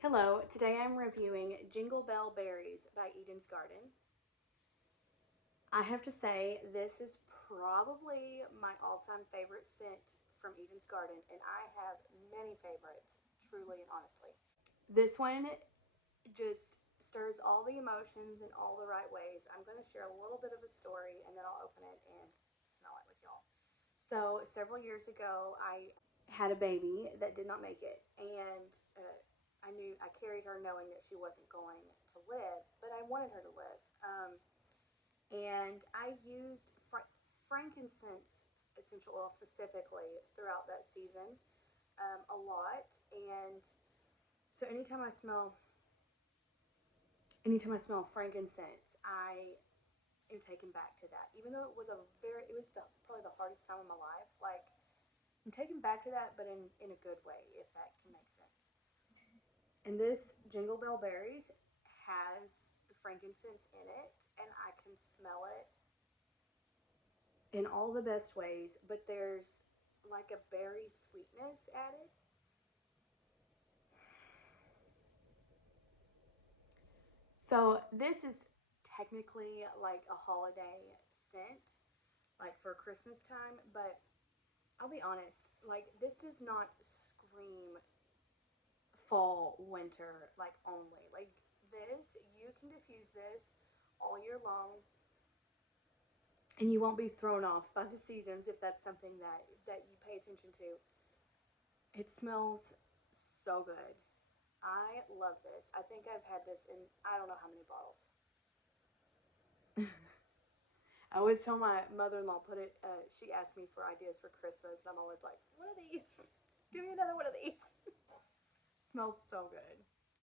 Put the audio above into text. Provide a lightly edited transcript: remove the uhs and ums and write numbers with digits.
Hello, today I'm reviewing Jingle Bell Berries by Eden's Garden. I have to say, this is probably my all-time favorite scent from Eden's Garden, and I have many favorites, truly and honestly. This one just stirs all the emotions in all the right ways. I'm going to share a little bit of a story, and then I'll open it and smell it with y'all. So, several years ago, I had a baby that did not make it, and I carried her knowing that she wasn't going to live, but I wanted her to live. And I used frankincense essential oil specifically throughout that season a lot. And so anytime I smell frankincense, I am taken back to that. Even though it was probably the hardest time of my life. Like I'm taken back to that, but in a good way, if that can make sense. And this Jingle Bell Berries has frankincense in it, and I can smell it in all the best ways, but there's like a berry sweetness added. So this is technically like a holiday scent, like for Christmas time, but I'll be honest, like this does not scream fall, winter, like only. Like this, you can diffuse this all year long and you won't be thrown off by the seasons if that's something that you pay attention to. It smells so good. I love this. I think I've had this in I don't know how many bottles. I always tell my mother-in-law put it. She asked me for ideas for Christmas, and I'm always like, "One of these. Give me another one of these." Smells so good.